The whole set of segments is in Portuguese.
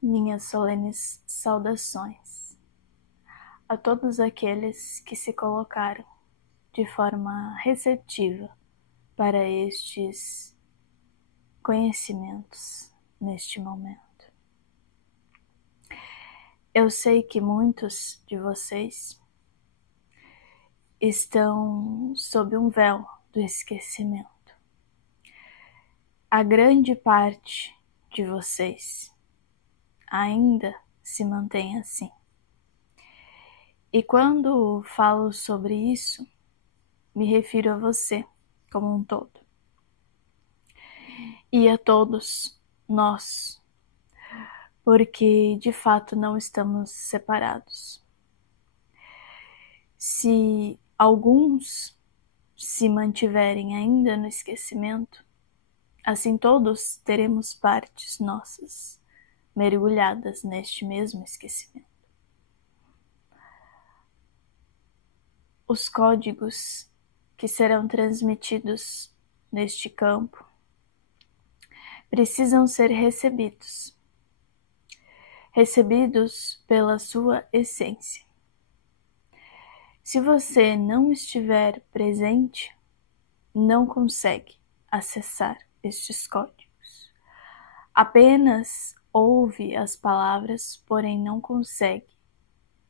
Minhas solenes saudações a todos aqueles que se colocaram de forma receptiva para estes conhecimentos neste momento. Eu sei que muitos de vocês estão sob um véu do esquecimento. A grande parte de vocês ainda se mantém assim. E quando falo sobre isso, me refiro a você como um todo. E a todos nós, porque de fato não estamos separados. Se alguns se mantiverem ainda no esquecimento, assim todos teremos partes nossas mergulhadas neste mesmo esquecimento. Os códigos que serão transmitidos neste campo precisam ser recebidos pela sua essência. Se você não estiver presente, não consegue acessar estes códigos. Apenas ouve as palavras, porém não consegue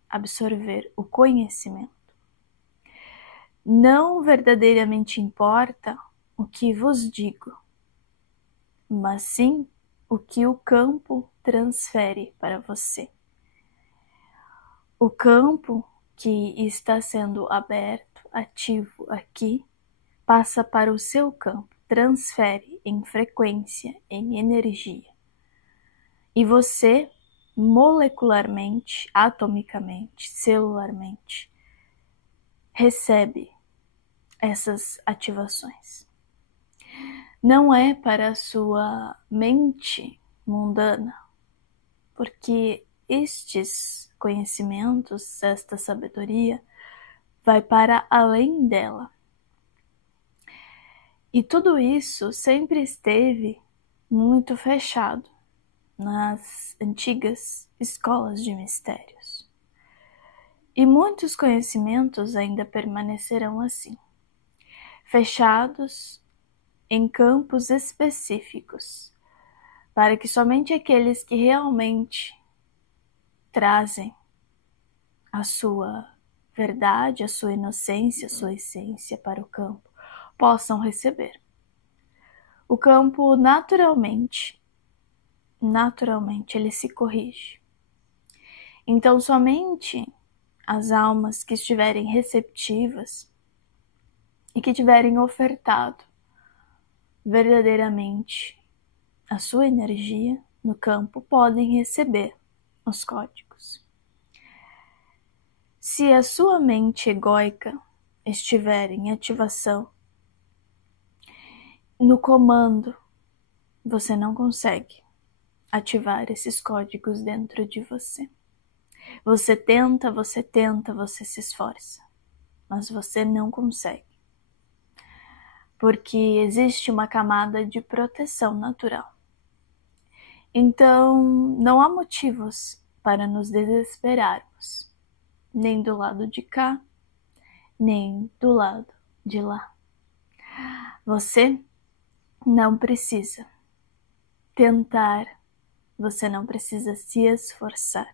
absorver o conhecimento. Não verdadeiramente importa o que vos digo, mas sim o que o campo transfere para você. O campo que está sendo aberto, ativo aqui, passa para o seu campo, transfere em frequência, em energia. E você, molecularmente, atomicamente, celularmente, recebe essas ativações. Não é para a sua mente mundana, porque estes conhecimentos, esta sabedoria, vai para além dela. E tudo isso sempre esteve muito fechado nas antigas escolas de mistérios. E muitos conhecimentos ainda permanecerão assim, fechados em campos específicos, para que somente aqueles que realmente trazem a sua verdade, a sua inocência, a sua essência para o campo, possam receber. O campo naturalmente ele se corrige. Então somente as almas que estiverem receptivas e que tiverem ofertado verdadeiramente a sua energia no campo podem receber os códigos. Se a sua mente egóica estiver em ativação, no comando, você não consegue ativar esses códigos dentro de você. Você tenta, você se esforça, mas você não consegue. Porque existe uma camada de proteção natural. Então, não há motivos para nos desesperarmos, nem do lado de cá, nem do lado de lá. Você não precisa tentar, você não precisa se esforçar,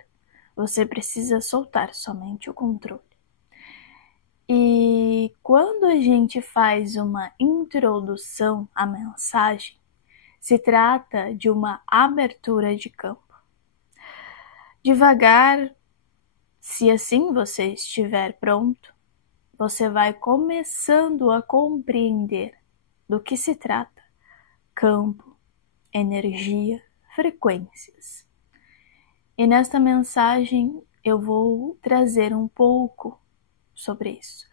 você precisa soltar somente o controle. E quando a gente faz uma introdução à mensagem, se trata de uma abertura de campo. Devagar, se assim você estiver pronto, você vai começando a compreender do que se trata campo, energia, frequências. E nesta mensagem eu vou trazer um pouco sobre isso.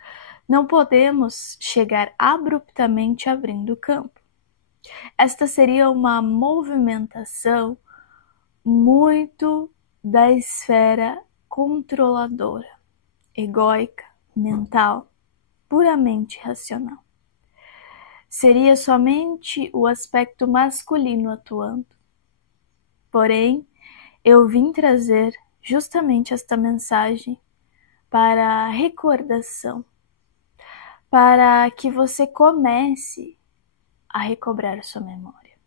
Não podemos chegar abruptamente abrindo o campo. Esta seria uma movimentação muito da esfera controladora, egóica, mental, puramente racional. seria somente o aspecto masculino atuando. Porém, eu vim trazer justamente esta mensagem para recordação, para que você comece a recobrar sua memória.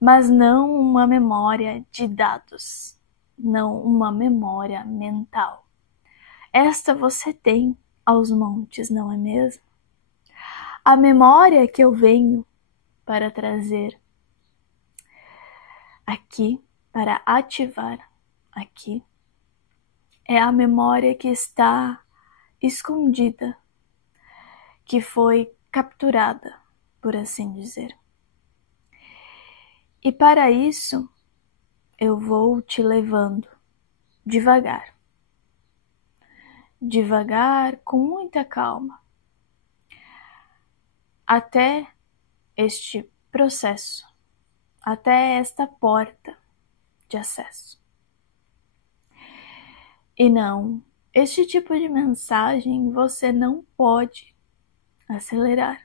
Mas não uma memória de dados, não uma memória mental. Esta você tem aos montes, não é mesmo? A memória que eu venho para trazer aqui, para ativar aqui, é a memória que está escondida, que foi capturada, por assim dizer. E para isso, eu vou te levando devagar. Devagar, com muita calma, até este processo, até esta porta de acesso. E não, este tipo de mensagem você não pode acelerar.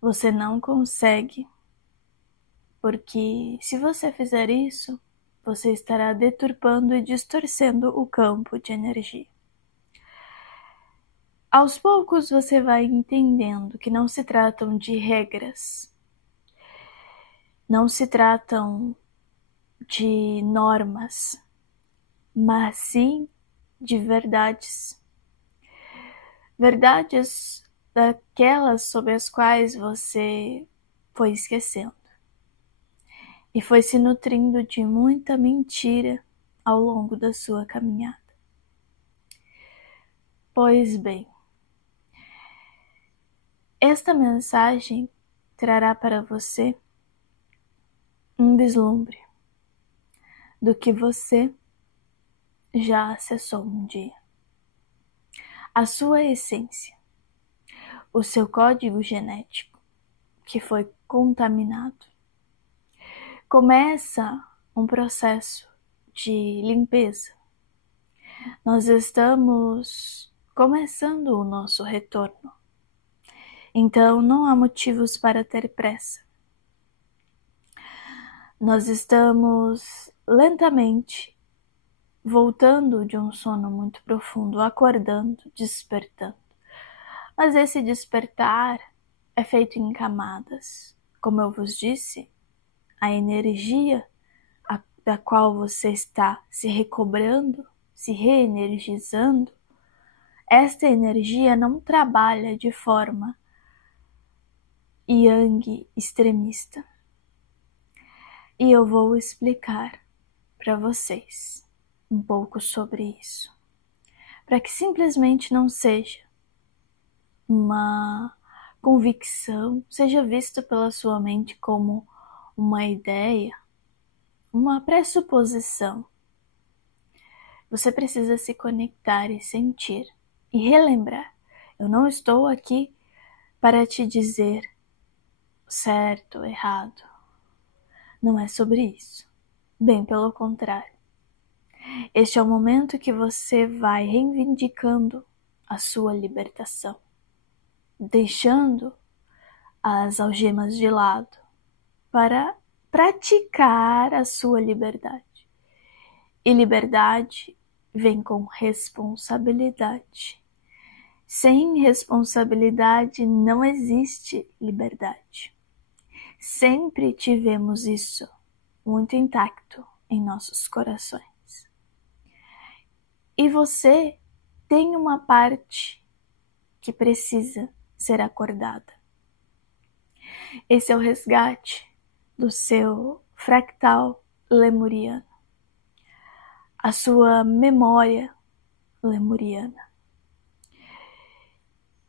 Você não consegue, porque se você fizer isso, você estará deturpando e distorcendo o campo de energia. Aos poucos você vai entendendo que não se tratam de regras, não se tratam de normas, mas sim de verdades. Verdades daquelas sobre as quais você foi esquecendo e foi se nutrindo de muita mentira ao longo da sua caminhada. Pois bem, esta mensagem trará para você um vislumbre do que você já acessou um dia. A sua essência, o seu código genético que foi contaminado. Começa um processo de limpeza. Nós estamos começando o nosso retorno. Então não há motivos para ter pressa. Nós estamos lentamente voltando de um sono muito profundo, acordando, despertando. Mas esse despertar é feito em camadas. Como eu vos disse, a energia da qual você está se recobrando, se reenergizando, esta energia não trabalha de forma yang extremista. E eu vou explicar para vocês um pouco sobre isso, para que simplesmente não seja uma convicção, seja visto pela sua mente como uma ideia, uma pressuposição. Você precisa se conectar e sentir e relembrar. Eu não estou aqui para te dizer certo, errado. Não é sobre isso. Bem pelo contrário. Este é o momento que você vai reivindicando a sua libertação, deixando as algemas de lado para praticar a sua liberdade. E liberdade vem com responsabilidade. Sem responsabilidade não existe liberdade. Sempre tivemos isso muito intacto em nossos corações. E você tem uma parte que precisa ser acordada. Esse é o resgate do seu fractal lemuriano, a sua memória lemuriana.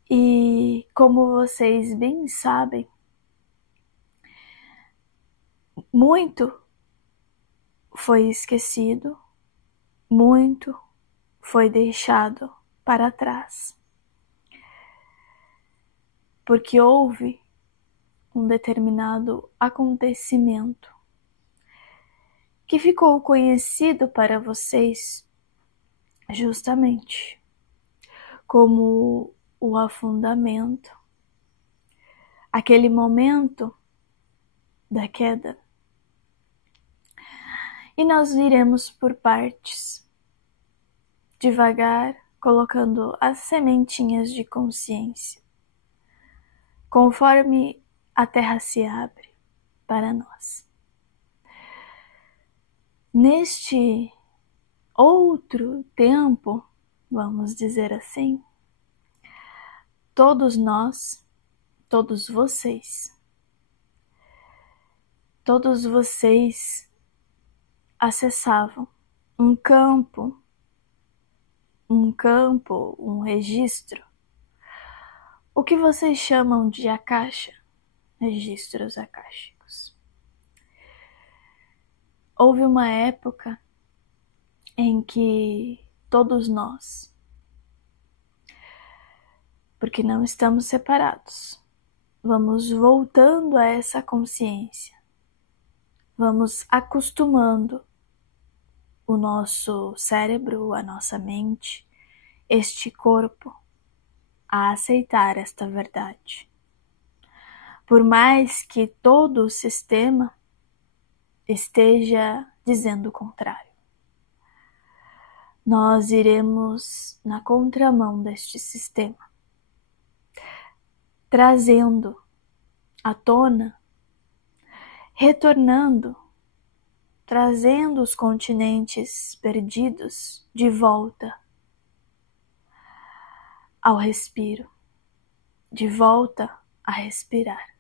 E como vocês bem sabem, muito foi esquecido, muito foi deixado para trás. Porque houve um determinado acontecimento que ficou conhecido para vocês justamente como o afundamento aquele momento da queda. E nós iremos por partes, devagar, colocando as sementinhas de consciência, conforme a Terra se abre para nós. Neste outro tempo, vamos dizer assim, todos nós, todos vocês acessavam um campo, um registro, o que vocês chamam de Akasha, registros akáshicos. Houve uma época em que todos nós, porque não estamos separados, vamos voltando a essa consciência, vamos acostumando o nosso cérebro, a nossa mente, este corpo, a aceitar esta verdade. Por mais que todo o sistema esteja dizendo o contrário, nós iremos na contramão deste sistema, trazendo à tona, retornando, trazendo os continentes perdidos de volta ao respiro, de volta a respirar.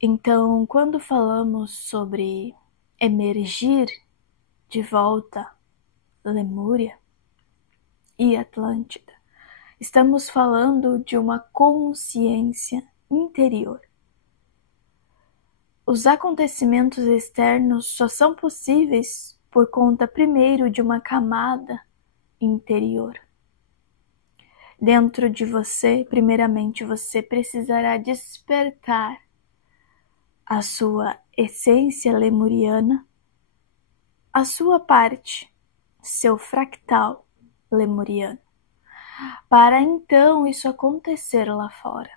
Então, quando falamos sobre emergir de volta Lemúria e Atlântida, estamos falando de uma consciência interior. Os acontecimentos externos só são possíveis por conta, primeiro, de uma camada interior. Dentro de você, primeiramente, você precisará despertar a sua essência lemuriana, a sua parte, seu fractal lemuriano, para então isso acontecer lá fora.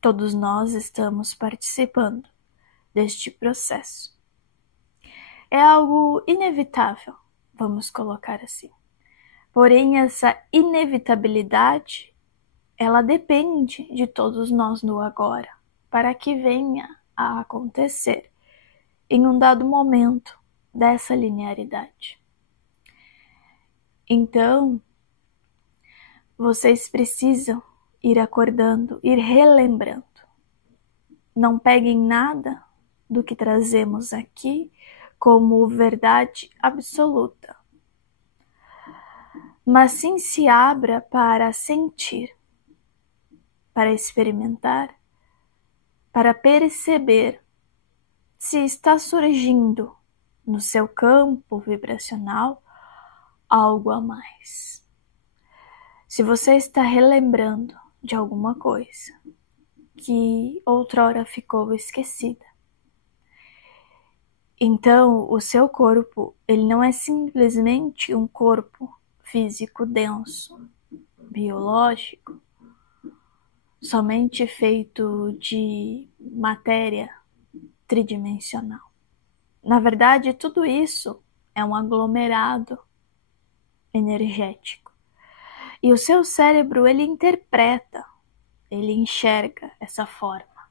Todos nós estamos participando deste processo. É algo inevitável, vamos colocar assim. Porém, essa inevitabilidade, ela depende de todos nós no agora, para que venha a acontecer em um dado momento dessa linearidade. Então, vocês precisam ir acordando, ir relembrando. Não peguem nada do que trazemos aqui como verdade absoluta, mas sim se abra para sentir, para experimentar, para perceber se está surgindo no seu campo vibracional algo a mais. Se você está relembrando de alguma coisa que outrora ficou esquecida, então o seu corpo, ele não é simplesmente um corpo físico denso, biológico, somente feito de matéria tridimensional. Na verdade, tudo isso é um aglomerado energético. E o seu cérebro, ele interpreta, ele enxerga essa forma.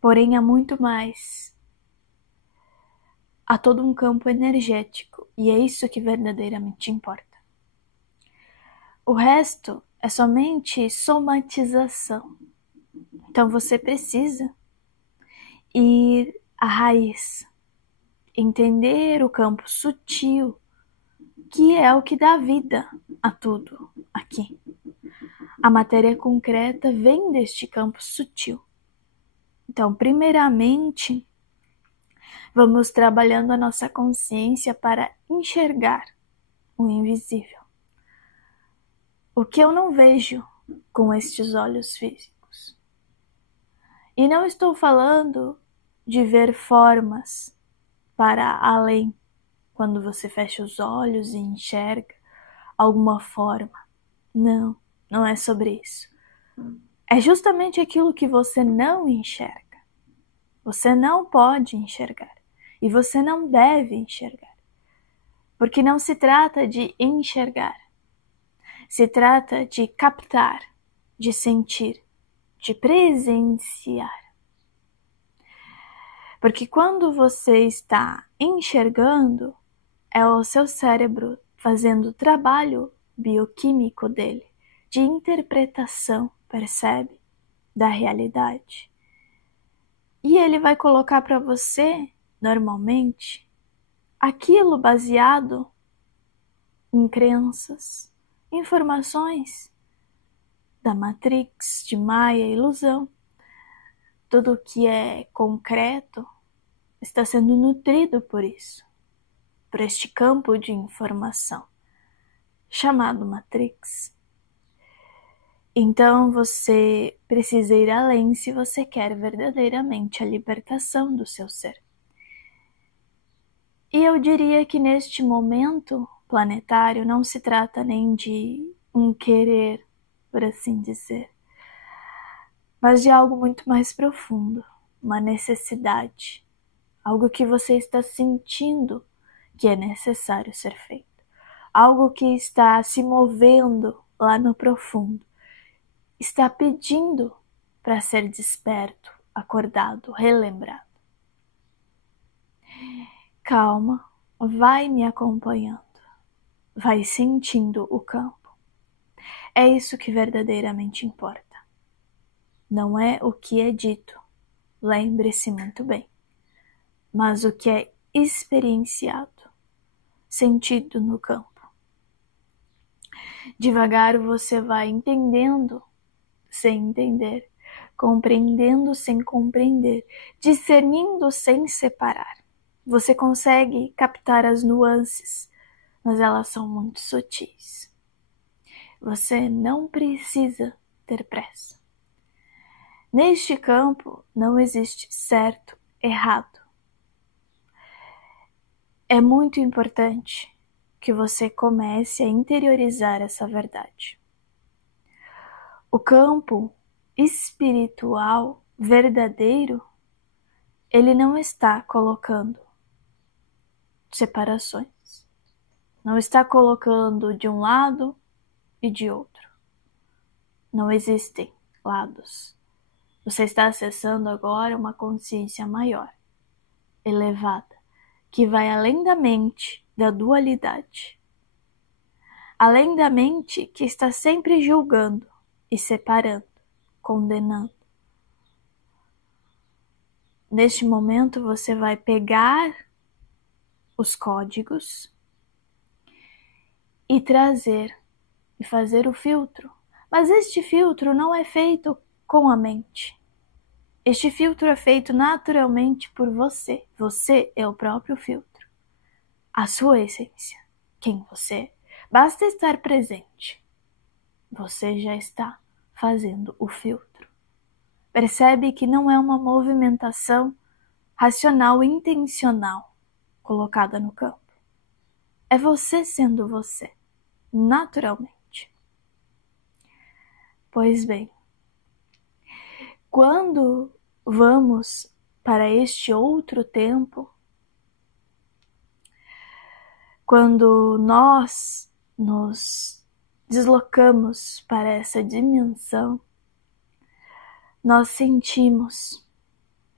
Porém, há muito mais. Há todo um campo energético, e é isso que verdadeiramente importa. O resto é somente somatização. Então você precisa ir à raiz, entender o campo sutil, que é o que dá vida a tudo aqui. A matéria concreta vem deste campo sutil. Então, primeiramente, vamos trabalhando a nossa consciência para enxergar o invisível. O que eu não vejo com estes olhos físicos. E não estou falando de ver formas para além, quando você fecha os olhos e enxerga alguma forma. Não, não é sobre isso. é justamente aquilo que você não enxerga. Você não pode enxergar e você não deve enxergar, porque não se trata de enxergar, se trata de captar, de sentir, de presenciar. Porque quando você está enxergando, é o seu cérebro fazendo o trabalho bioquímico dele, de interpretação, percebe? Da realidade. E ele vai colocar para você, normalmente, aquilo baseado em crenças, informações da Matrix, de Maia, ilusão. Tudo que é concreto está sendo nutrido por isso, por este campo de informação, chamado Matrix. Então você precisa ir além se você quer verdadeiramente a libertação do seu ser. E eu diria que neste momento planetário não se trata nem de um querer, por assim dizer, mas de algo muito mais profundo, uma necessidade, algo que você está sentindo que é necessário ser feito, algo que está se movendo lá no profundo, está pedindo para ser desperto, acordado, relembrado. Calma, vai me acompanhando, vai sentindo o campo. É isso que verdadeiramente importa. Não é o que é dito, lembre-se muito bem, mas o que é experienciado, sentido no campo. Devagar você vai entendendo sem entender, compreendendo sem compreender, discernindo sem separar. Você consegue captar as nuances, mas elas são muito sutis. Você não precisa ter pressa. Neste campo não existe certo, errado. É muito importante que você comece a interiorizar essa verdade. O campo espiritual verdadeiro, ele não está colocando separações. Não está colocando de um lado e de outro. Não existem lados. Você está acessando agora uma consciência maior, elevada, que vai além da mente da dualidade. Além da mente que está sempre julgando e separando, condenando. Neste momento você vai pegar os códigos e trazer e fazer o filtro. Mas este filtro não é feito com a mente. Este filtro é feito naturalmente por você. Você é o próprio filtro. A sua essência. Quem você é. Basta estar presente. Você já está fazendo o filtro. Percebe que não é uma movimentação racional e intencional colocada no campo. É você sendo você, naturalmente. Pois bem, quando vamos para este outro tempo, quando nós nos deslocamos para essa dimensão, nós sentimos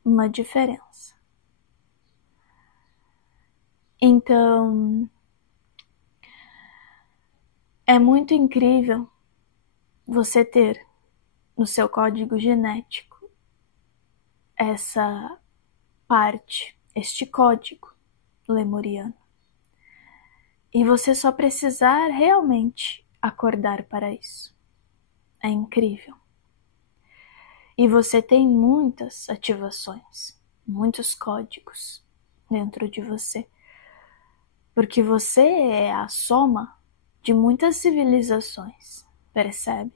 uma diferença. Então, é muito incrível você ter no seu código genético essa parte, este código lemuriano. E você só precisar realmente acordar para isso. É incrível. E você tem muitas ativações, muitos códigos dentro de você. Porque você é a soma de muitas civilizações, percebe?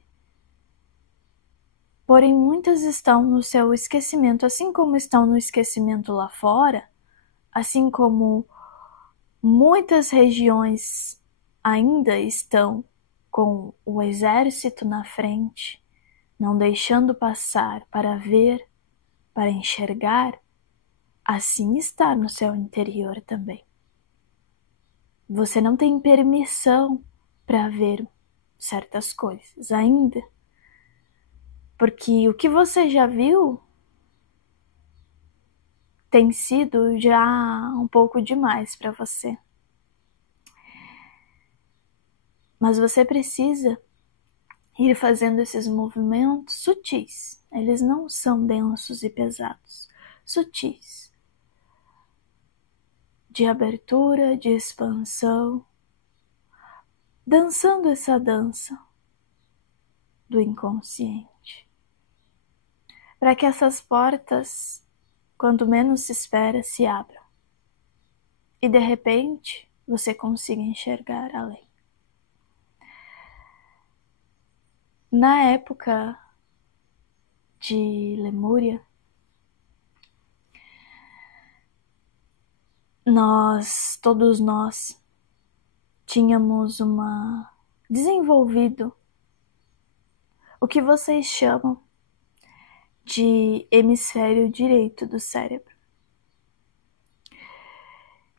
Porém, muitas estão no seu esquecimento, assim como estão no esquecimento lá fora, assim como muitas regiões ainda estão com o exército na frente, não deixando passar para ver, para enxergar, assim está no seu interior também. Você não tem permissão para ver certas coisas ainda, porque o que você já viu tem sido já um pouco demais para você. Mas você precisa ir fazendo esses movimentos sutis. Eles não são densos e pesados, sutis. De abertura, de expansão, dançando essa dança do inconsciente. Para que essas portas, quando menos se espera, se abram. E de repente, você consiga enxergar além. Na época de Lemúria, todos nós, tínhamos desenvolvido o que vocês chamam de hemisfério direito do cérebro.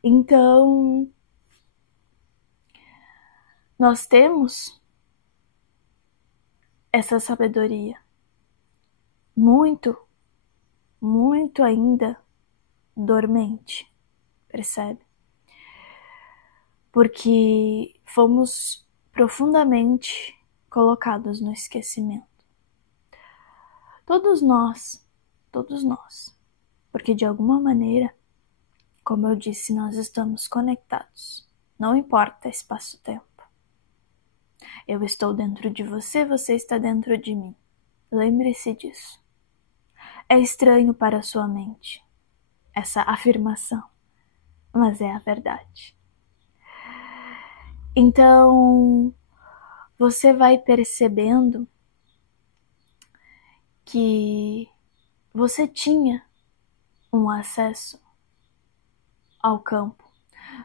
Então, nós temos essa sabedoria muito ainda dormente, percebe? Porque fomos profundamente colocados no esquecimento. Todos nós, porque de alguma maneira, como eu disse, nós estamos conectados, não importa espaço-tempo. Eu estou dentro de você, você está dentro de mim. Lembre-se disso. É estranho para a sua mente essa afirmação, mas é a verdade. Então, você vai percebendo que você tinha um acesso ao campo,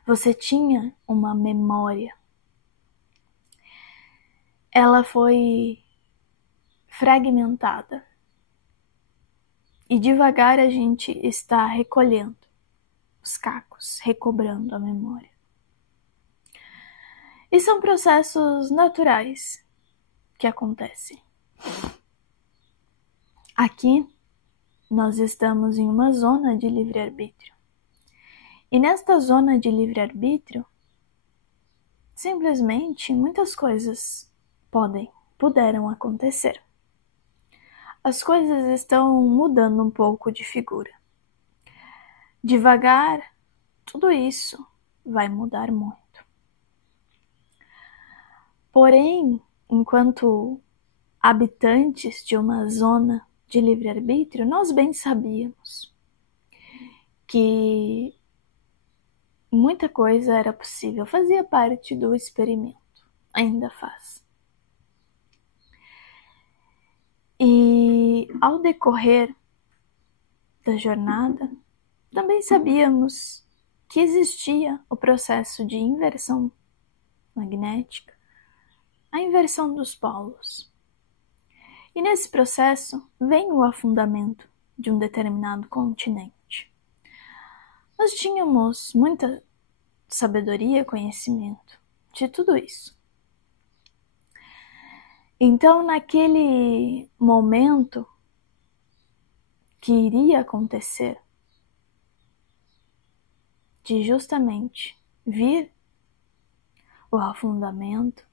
você tinha uma memória. Ela foi fragmentada e devagar a gente está recolhendo os cacos, recobrando a memória. E são processos naturais que acontecem. Aqui, nós estamos em uma zona de livre-arbítrio. E nesta zona de livre-arbítrio, simplesmente muitas coisas puderam acontecer. As coisas estão mudando um pouco de figura. Devagar, tudo isso vai mudar muito. Porém, enquanto habitantes de uma zona de livre-arbítrio, nós bem sabíamos que muita coisa era possível, fazia parte do experimento, ainda faz. E ao decorrer da jornada, também sabíamos que existia o processo de inversão magnética, a inversão dos polos. E nesse processo vem o afundamento de um determinado continente. Nós tínhamos muita sabedoria e conhecimento de tudo isso. Então, naquele momento que iria acontecer, de justamente vir o afundamento,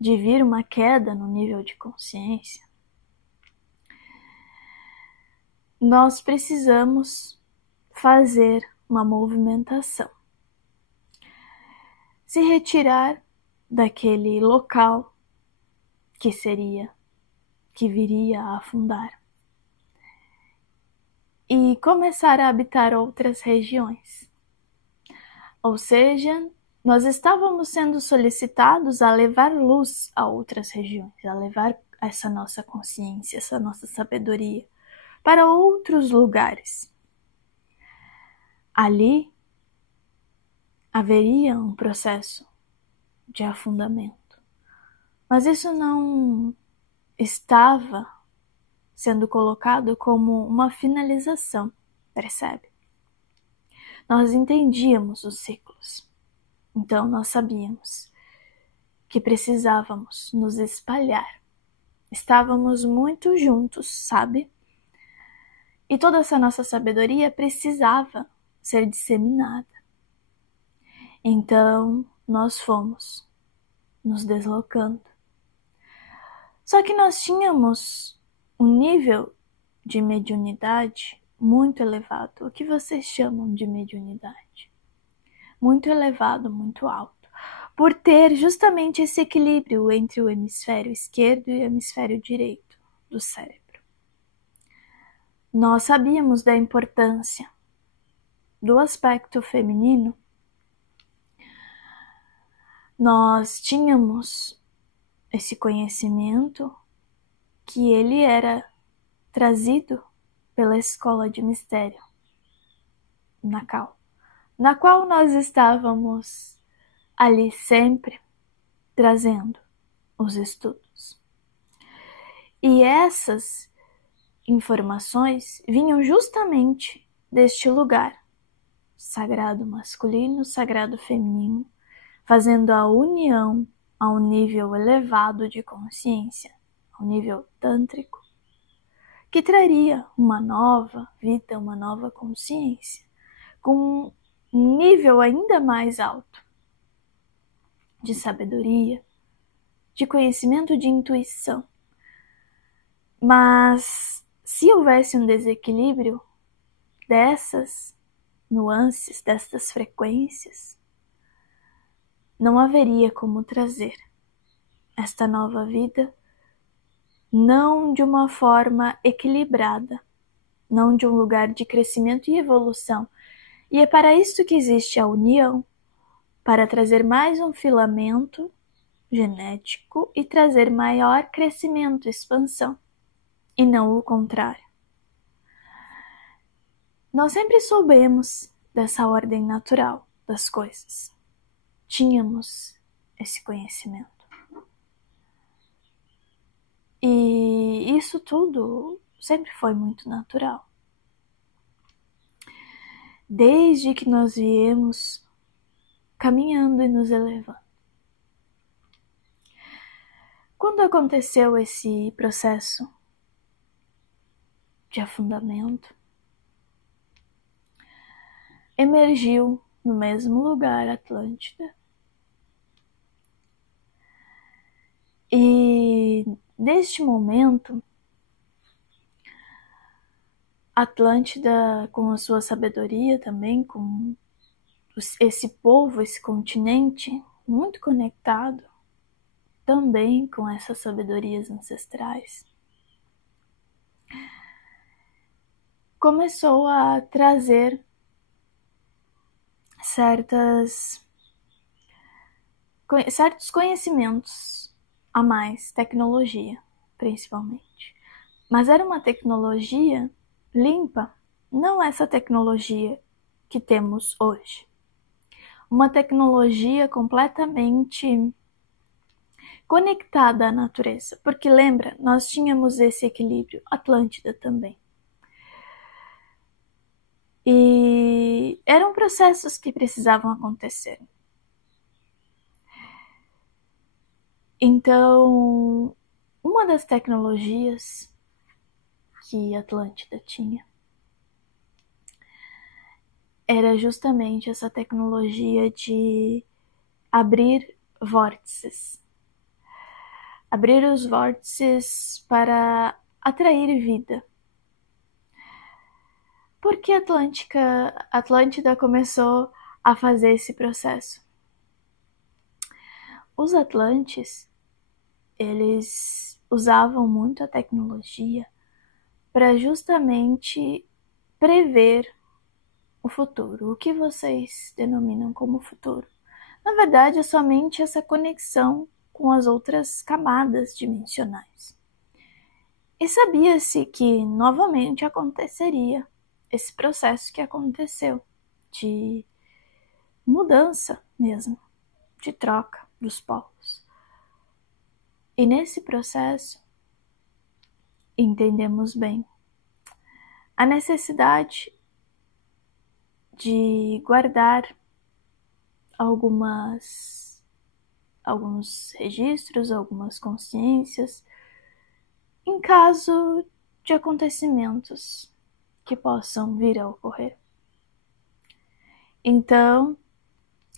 de vir uma queda no nível de consciência, nós precisamos fazer uma movimentação. Se retirar daquele local que viria a afundar e começar a habitar outras regiões. Ou seja, nós estávamos sendo solicitados a levar luz a outras regiões, a levar essa nossa consciência, essa nossa sabedoria para outros lugares. Ali haveria um processo de afundamento. Mas isso não estava sendo colocado como uma finalização, percebe? Nós entendíamos os ciclos, então nós sabíamos que precisávamos nos espalhar. Estávamos muito juntos, sabe? E toda essa nossa sabedoria precisava ser disseminada. Então, nós fomos nos deslocando. Só que nós tínhamos um nível de mediunidade muito elevado. O que vocês chamam de mediunidade? Muito elevado, muito alto. Por ter justamente esse equilíbrio entre o hemisfério esquerdo e o hemisfério direito do cérebro. Nós sabíamos da importância do aspecto feminino. Nós tínhamos esse conhecimento que ele era trazido pela escola de mistério, na qual nós estávamos ali sempre trazendo os estudos. E essas informações vinham justamente deste lugar, sagrado masculino, sagrado feminino, fazendo a união a um nível elevado de consciência, a um nível tântrico, que traria uma nova vida, uma nova consciência, com um nível ainda mais alto de sabedoria, de conhecimento, de intuição. Mas se houvesse um desequilíbrio dessas nuances, dessas frequências, não haveria como trazer esta nova vida, não de uma forma equilibrada, não de um lugar de crescimento e evolução. E é para isso que existe a união, para trazer mais um filamento genético e trazer maior crescimento, expansão, e não o contrário. Nós sempre soubemos dessa ordem natural das coisas. Tínhamos esse conhecimento. E isso tudo sempre foi muito natural. Desde que nós viemos caminhando e nos elevando. Quando aconteceu esse processo de afundamento, emergiu no mesmo lugar Atlântida. E neste momento, Atlântida, com a sua sabedoria também, com esse povo, esse continente muito conectado também com essas sabedorias ancestrais, começou a trazer certos conhecimentos a mais, tecnologia principalmente. Mas era uma tecnologia limpa, não essa tecnologia que temos hoje. Uma tecnologia completamente conectada à natureza, porque lembra, nós tínhamos esse equilíbrio, Atlântida também. E eram processos que precisavam acontecer. Então, uma das tecnologias que Atlântida tinha era justamente essa tecnologia de abrir vórtices. Abrir os vórtices para atrair vida. Por que Atlântida começou a fazer esse processo? Os Atlantes, eles usavam muito a tecnologia para justamente prever o futuro. O que vocês denominam como futuro? Na verdade, é somente essa conexão com as outras camadas dimensionais. E sabia-se que novamente aconteceria esse processo que aconteceu de mudança mesmo, de troca dos polos. E nesse processo, entendemos bem a necessidade de guardar alguns registros, algumas consciências, em caso de acontecimentos que possam vir a ocorrer. Então,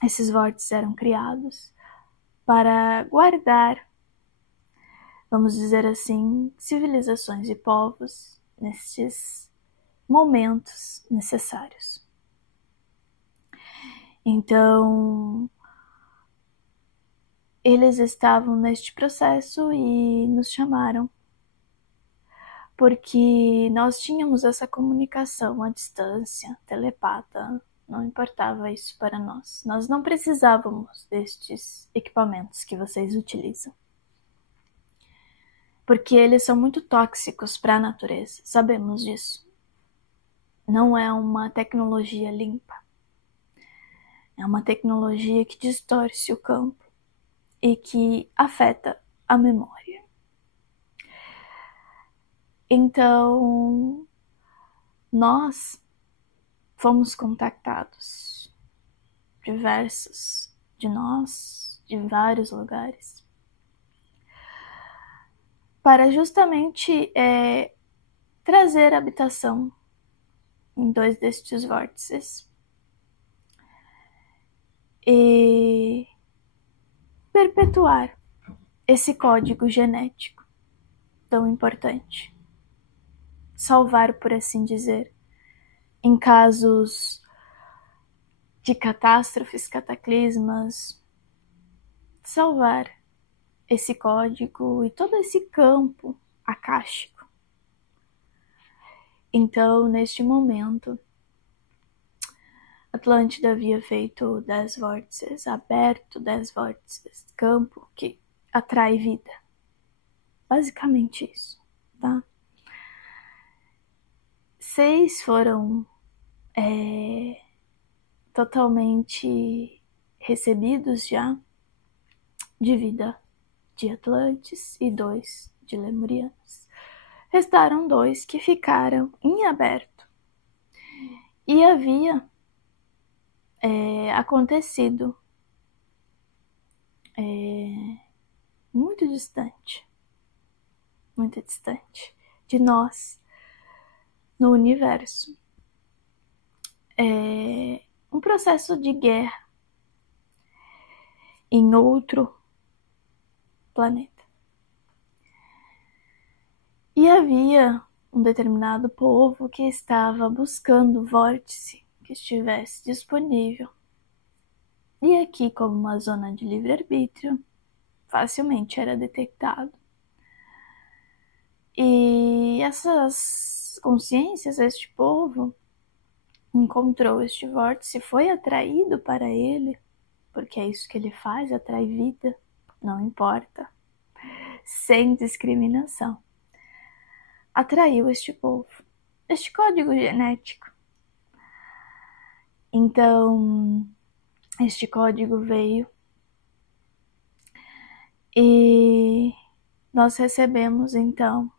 esses vórtices eram criados para guardar, vamos dizer assim, civilizações e povos nestes momentos necessários. Então, eles estavam neste processo e nos chamaram, porque nós tínhamos essa comunicação à distância, telepata, não importava isso para nós. Nós não precisávamos destes equipamentos que vocês utilizam, porque eles são muito tóxicos para a natureza, sabemos disso. Não é uma tecnologia limpa. É uma tecnologia que distorce o campo e que afeta a memória. Então, nós fomos contactados, diversos de nós, de vários lugares, para justamente trazer habitação em 2 destes vórtices e perpetuar esse código genético tão importante. Salvar, por assim dizer, em casos de catástrofes, cataclismas, salvar esse código e todo esse campo akáshico. Então, neste momento, Atlântida havia feito 10 vórtices, aberto 10 vórtices, campo que atrai vida. Basicamente isso, tá? 6 foram totalmente recebidos já de vida de Atlantes e 2 de Lemurianos. Restaram 2 que ficaram em aberto. E havia acontecido muito distante de nós no universo. Um processo de guerra em outro planeta. E havia um determinado povo que estava buscando vórtice que estivesse disponível. E aqui, como uma zona de livre-arbítrio, facilmente era detectado. E essas consciências, este povo, encontrou este vórtice, foi atraído para ele, porque é isso que ele faz, atrai vida, não importa, sem discriminação. Atraiu este povo, este código genético. Então, este código veio e nós recebemos, então,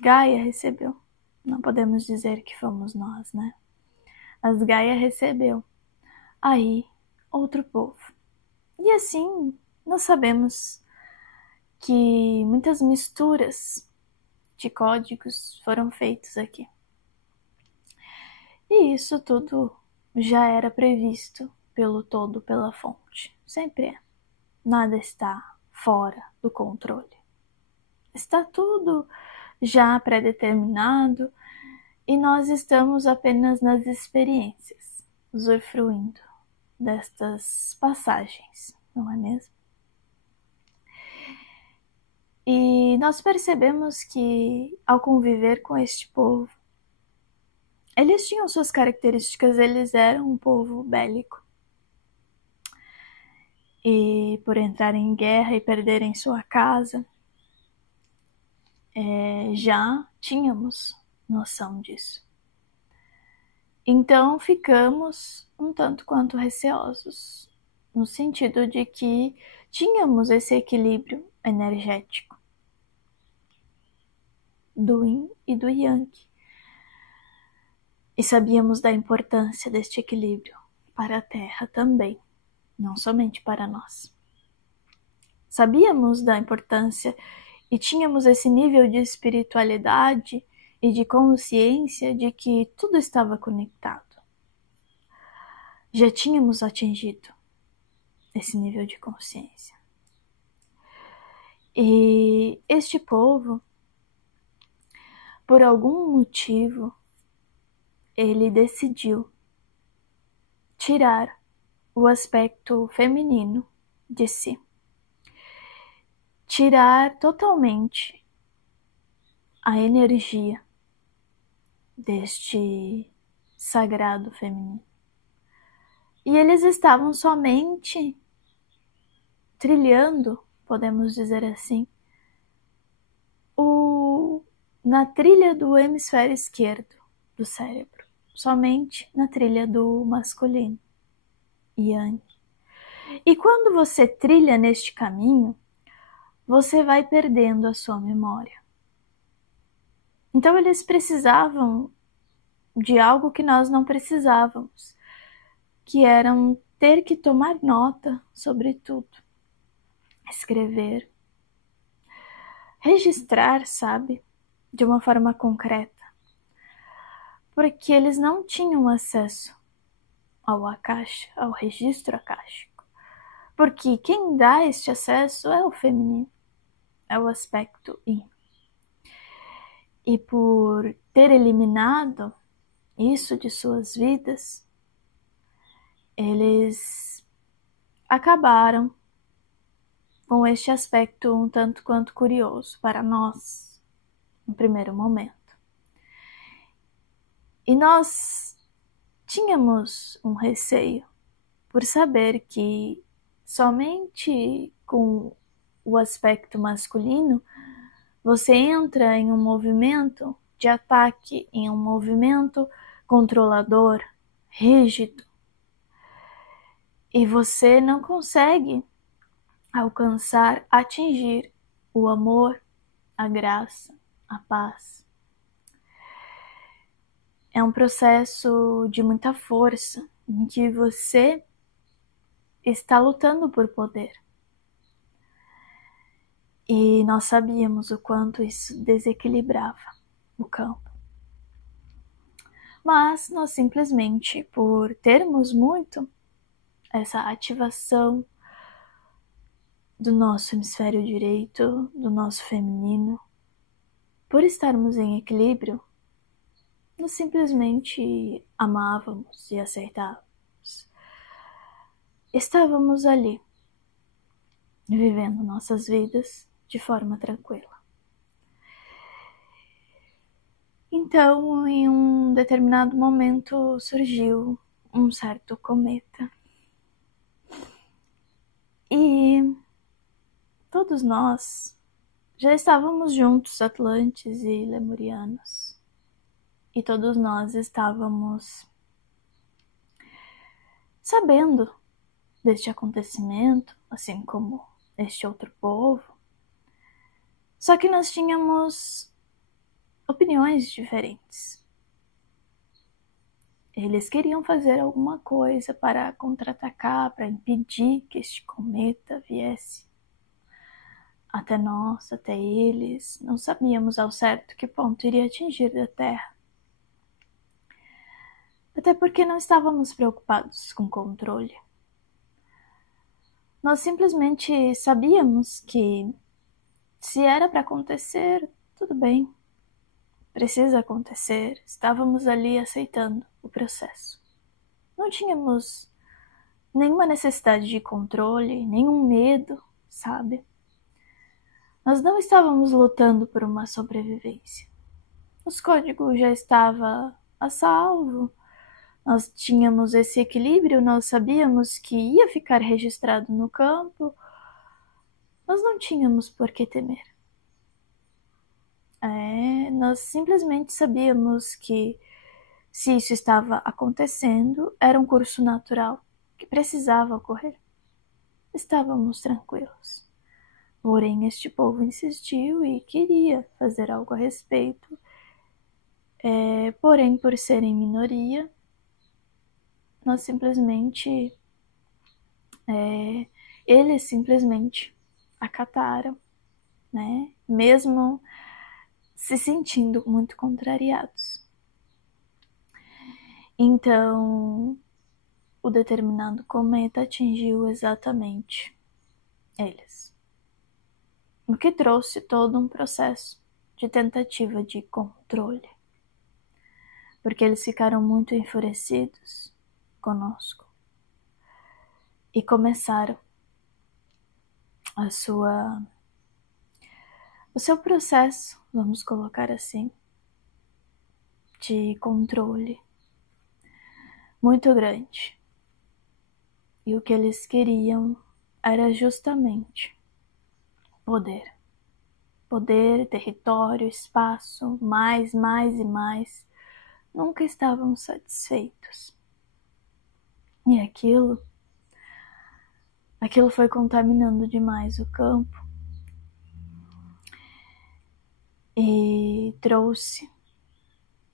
Gaia recebeu. Não podemos dizer que fomos nós, né? Mas Gaia recebeu aí outro povo. E assim, nós sabemos que muitas misturas de códigos foram feitos aqui. E isso tudo já era previsto pelo todo, pela fonte. Sempre é. Nada está fora do controle. Está tudo já pré-determinado e nós estamos apenas nas experiências, usufruindo destas passagens, não é mesmo? E nós percebemos que, ao conviver com este povo, eles tinham suas características, eles eram um povo bélico. E por entrarem em guerra e perderem sua casa, já tínhamos noção disso. Então ficamos um tanto quanto receosos, no sentido de que tínhamos esse equilíbrio energético. do Yin e do Yang. E sabíamos da importância deste equilíbrio para a Terra também, não somente para nós. Sabíamos da importância e tínhamos esse nível de espiritualidade e de consciência de que tudo estava conectado. Já tínhamos atingido esse nível de consciência. E este povo, por algum motivo, ele decidiu tirar o aspecto feminino de si. Tirar totalmente a energia deste sagrado feminino. E eles estavam somente trilhando, podemos dizer assim, na trilha do hemisfério esquerdo do cérebro, somente na trilha do masculino, Yang. E quando você trilha neste caminho, você vai perdendo a sua memória. Então eles precisavam de algo que nós não precisávamos, que eram ter que tomar nota sobre tudo, escrever, registrar, sabe, de uma forma concreta, porque eles não tinham acesso ao Akasha, ao registro akáshico, porque quem dá este acesso é o feminino, é o aspecto Yin. E por ter eliminado isso de suas vidas, eles acabaram com este aspecto um tanto quanto curioso para nós, no primeiro momento. E nós tínhamos um receio por saber que somente com o aspecto masculino você entra em um movimento de ataque, em um movimento controlador, rígido, e você não consegue alcançar, atingir o amor, a graça, a paz. É um processo de muita força, em que você está lutando por poder. E nós sabíamos o quanto isso desequilibrava o campo. Mas nós simplesmente, por termos muito essa ativação do nosso hemisfério direito, do nosso feminino, por estarmos em equilíbrio, nós simplesmente amávamos e aceitávamos. Estávamos ali, vivendo nossas vidas de forma tranquila. Então, em um determinado momento, surgiu um certo cometa. E todos nós já estávamos juntos, atlantes e lemurianos. E todos nós estávamos sabendo deste acontecimento, assim como este outro povo. Só que nós tínhamos opiniões diferentes. Eles queriam fazer alguma coisa para contra-atacar, para impedir que este cometa viesse até nós, até eles. Não sabíamos ao certo que ponto iria atingir da Terra. Até porque não estávamos preocupados com controle. Nós simplesmente sabíamos que se era para acontecer, tudo bem. Precisa acontecer. Estávamos ali aceitando o processo. Não tínhamos nenhuma necessidade de controle, nenhum medo, sabe? Nós não estávamos lutando por uma sobrevivência. Os códigos já estavam a salvo. Nós tínhamos esse equilíbrio, nós sabíamos que ia ficar registrado no campo. Nós não tínhamos por que temer. Nós simplesmente sabíamos que se isso estava acontecendo, era um curso natural que precisava ocorrer. Estávamos tranquilos. Porém, este povo insistiu e queria fazer algo a respeito. Porém, por serem minoria, eles simplesmente acataram, né? Mesmo se sentindo muito contrariados. Então, o determinado cometa atingiu exatamente eles, o que trouxe todo um processo de tentativa de controle, porque eles ficaram muito enfurecidos conosco e começaram o seu processo, vamos colocar assim, de controle muito grande. E o que eles queriam era justamente poder. Poder, território, espaço, mais e mais. Nunca estavam satisfeitos. E aquilo foi contaminando demais o campo e trouxe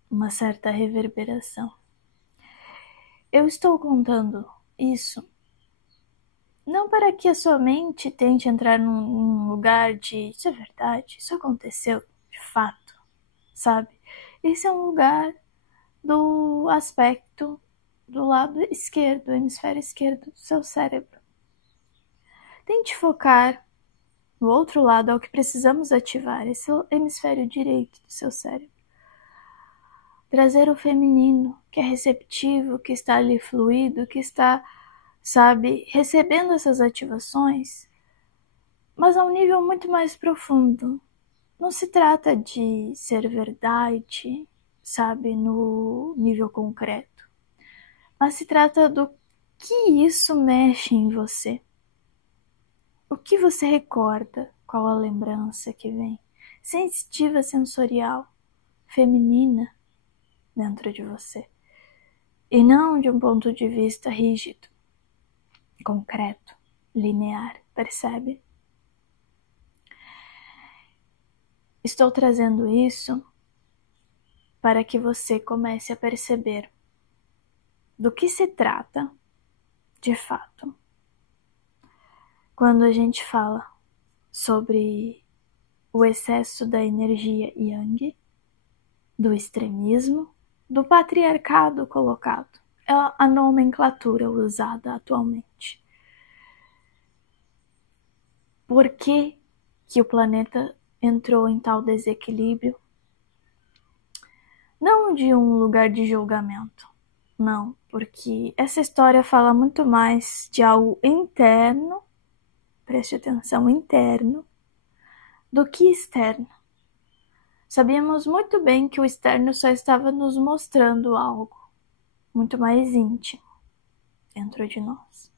uma certa reverberação. Eu estou contando isso não para que a sua mente tente entrar num lugar de isso é verdade, isso aconteceu de fato, sabe? Esse é um lugar do aspecto do lado esquerdo, do hemisfério esquerdo do seu cérebro. Tente focar no outro lado, é o que precisamos ativar, esse hemisfério direito do seu cérebro. Trazer o feminino, que é receptivo, que está ali fluido, que está, sabe, recebendo essas ativações, mas a um nível muito mais profundo. Não se trata de ser verdade, sabe, no nível concreto, mas se trata do que isso mexe em você. O que você recorda, qual a lembrança que vem, sensitiva, sensorial, feminina, dentro de você, e não de um ponto de vista rígido, concreto, linear, percebe? Estou trazendo isso para que você comece a perceber do que se trata de fato quando a gente fala sobre o excesso da energia yang, do extremismo, do patriarcado colocado. É a nomenclatura usada atualmente. Por que o planeta entrou em tal desequilíbrio? Não de um lugar de julgamento, não, porque essa história fala muito mais de algo interno, preste atenção, interno, do que externo. Sabíamos muito bem que o externo só estava nos mostrando algo muito mais íntimo dentro de nós.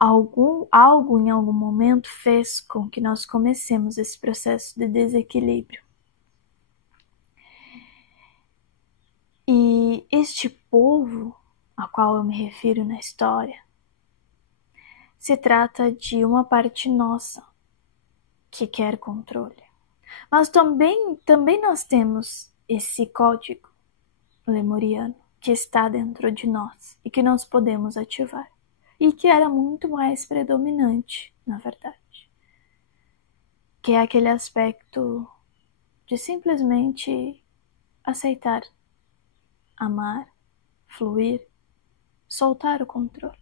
Algo em algum momento fez com que nós comecemos esse processo de desequilíbrio. E este povo a qual eu me refiro na história se trata de uma parte nossa que quer controle. Mas também nós temos esse código lemuriano que está dentro de nós e que nós podemos ativar. E que era muito mais predominante, na verdade. Que é aquele aspecto de simplesmente aceitar, amar, fluir, soltar o controle.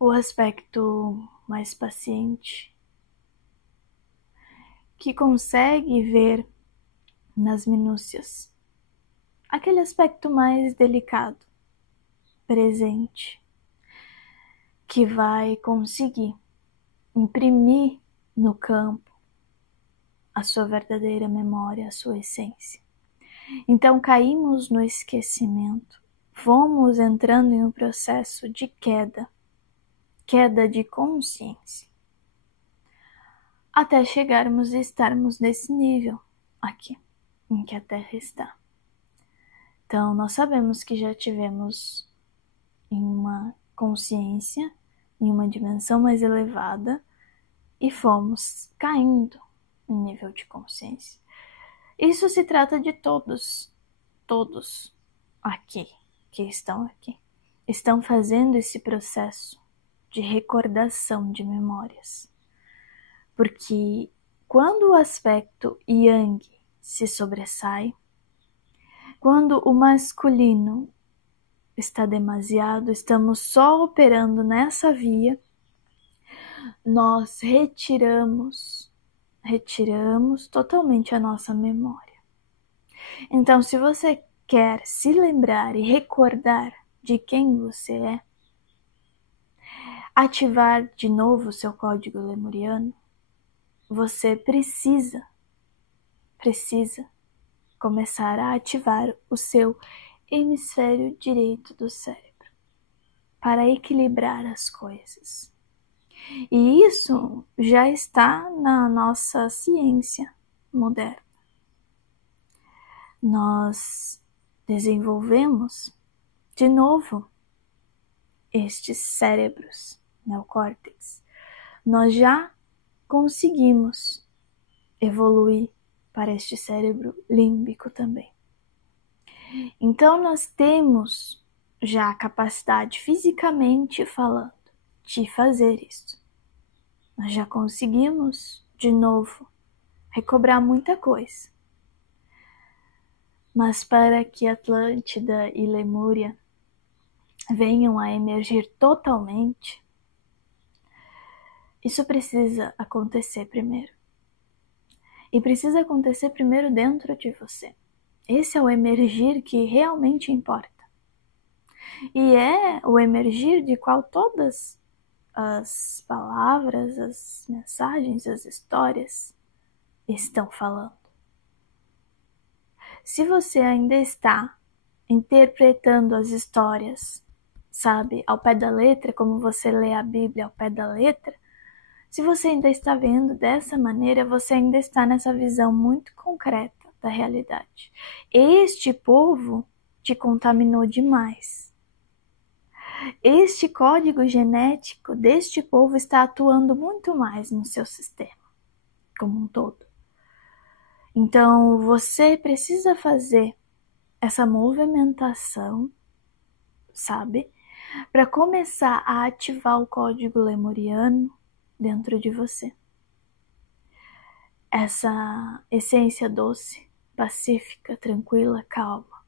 O aspecto mais paciente, que consegue ver nas minúcias aquele aspecto mais delicado, presente, que vai conseguir imprimir no campo a sua verdadeira memória, a sua essência. Então caímos no esquecimento, fomos entrando em um processo de queda de consciência, até chegarmos e estarmos nesse nível aqui, em que a Terra está. Então nós sabemos que já tivemos em uma consciência em uma dimensão mais elevada e fomos caindo em nível de consciência. Isso se trata de todos aqui, que estão aqui. Estão fazendo esse processo de recordação de memórias. Porque quando o aspecto Yang se sobressai, quando o masculino está demasiado, estamos só operando nessa via, nós retiramos totalmente a nossa memória. Então, se você quer se lembrar e recordar de quem você é, ativar de novo o seu código lemuriano, você precisa começar a ativar o seu hemisfério direito do cérebro para equilibrar as coisas. E isso já está na nossa ciência moderna. Nós desenvolvemos de novo estes cérebros, neocórtex. Nós já conseguimos evoluir para este cérebro límbico também. Então nós temos já a capacidade, fisicamente falando, de fazer isso. Nós já conseguimos, de novo, recobrar muita coisa. Mas para que Atlântida e Lemúria venham a emergir totalmente, isso precisa acontecer primeiro. E precisa acontecer primeiro dentro de você. Esse é o emergir que realmente importa. E é o emergir de qual todas as palavras, as mensagens, as histórias estão falando. Se você ainda está interpretando as histórias, sabe, ao pé da letra, como você lê a Bíblia ao pé da letra, se você ainda está vendo dessa maneira, você ainda está nessa visão muito concreta da realidade. Este povo te contaminou demais. Este código genético deste povo está atuando muito mais no seu sistema, como um todo. Então, você precisa fazer essa movimentação, sabe? Para começar a ativar o código lemuriano dentro de você. Essa essência doce, pacífica, tranquila, calma.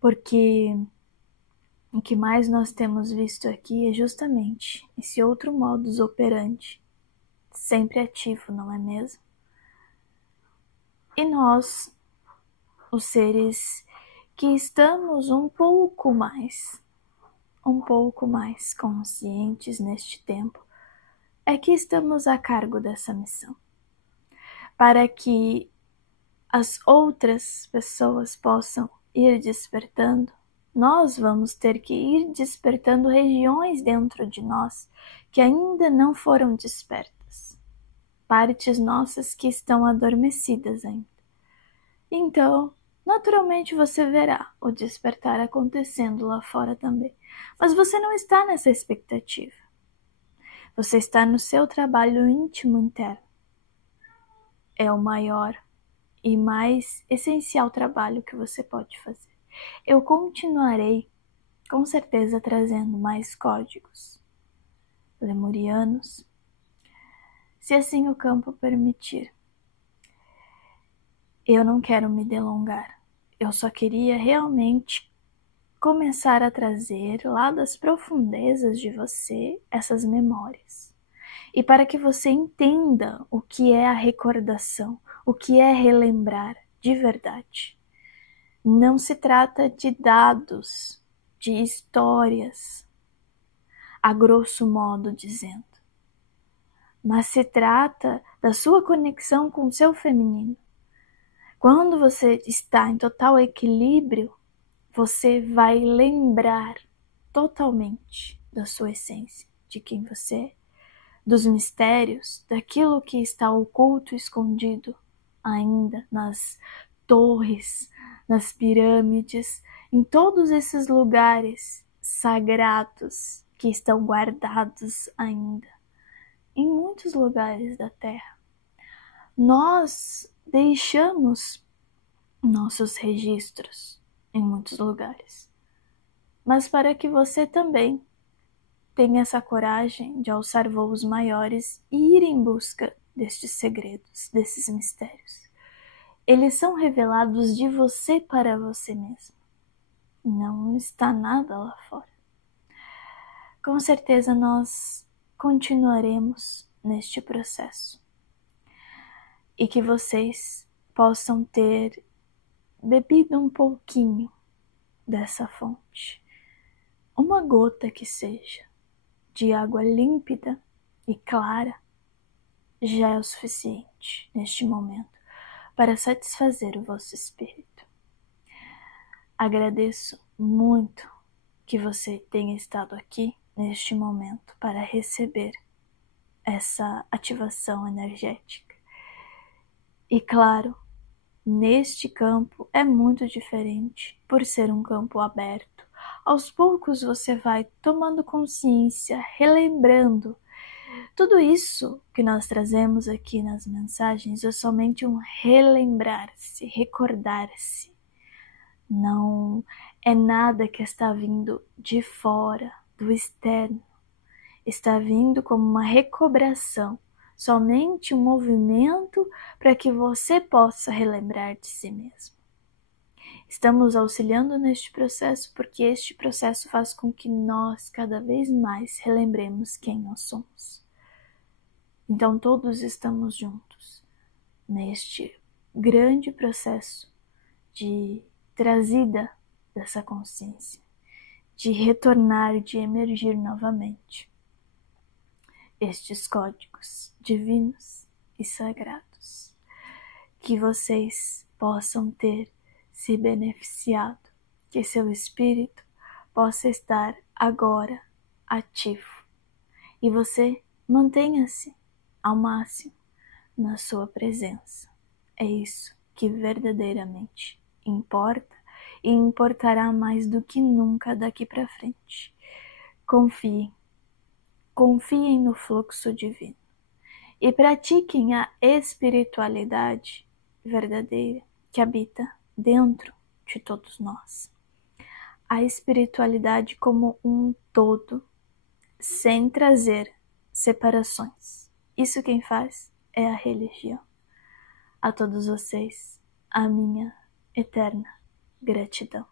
Porque o que mais nós temos visto aqui é justamente esse outro modus operandi, sempre ativo, não é mesmo? E nós, os seres que estamos um pouco mais conscientes neste tempo, é que estamos a cargo dessa missão. Para que as outras pessoas possam ir despertando, nós vamos ter que ir despertando regiões dentro de nós que ainda não foram despertas. Partes nossas que estão adormecidas ainda. Então, naturalmente você verá o despertar acontecendo lá fora também. Mas você não está nessa expectativa. Você está no seu trabalho íntimo interno. É o maior e mais essencial trabalho que você pode fazer. Eu continuarei, com certeza, trazendo mais códigos lemurianos, se assim o campo permitir. Eu não quero me delongar. Eu só queria realmente começar a trazer lá das profundezas de você essas memórias. E para que você entenda o que é a recordação, o que é relembrar de verdade. Não se trata de dados, de histórias, a grosso modo dizendo. Mas se trata da sua conexão com o seu feminino. Quando você está em total equilíbrio, você vai lembrar totalmente da sua essência, de quem você é, dos mistérios, daquilo que está oculto, escondido ainda nas torres, nas pirâmides, em todos esses lugares sagrados que estão guardados ainda em muitos lugares da Terra. Nós deixamos nossos registros em muitos lugares, mas para que você também tenha essa coragem de alçar voos maiores e ir em busca destes segredos, desses mistérios. Eles são revelados de você para você mesmo. Não está nada lá fora. Com certeza nós continuaremos neste processo. E que vocês possam ter bebido um pouquinho dessa fonte. Uma gota que seja de água límpida e clara já é o suficiente neste momento para satisfazer o vosso espírito. Agradeço muito que você tenha estado aqui neste momento para receber essa ativação energética. E claro, neste campo é muito diferente por ser um campo aberto. Aos poucos você vai tomando consciência, relembrando. Tudo isso que nós trazemos aqui nas mensagens é somente um relembrar-se, recordar-se. Não é nada que está vindo de fora, do externo. Está vindo como uma recobração, somente um movimento para que você possa relembrar de si mesmo. Estamos auxiliando neste processo porque este processo faz com que nós cada vez mais relembremos quem nós somos. Então todos estamos juntos neste grande processo de trazida dessa consciência, de retornar, de emergir novamente. Estes códigos divinos e sagrados, que vocês possam ter se beneficiado, que seu espírito possa estar agora ativo e você mantenha-se ao máximo na sua presença. É isso que verdadeiramente importa e importará mais do que nunca daqui para frente. Confiem no fluxo divino e pratiquem a espiritualidade verdadeira que habita dentro de todos nós. A espiritualidade como um todo, sem trazer separações. Isso quem faz é a religião. A todos vocês, a minha eterna gratidão.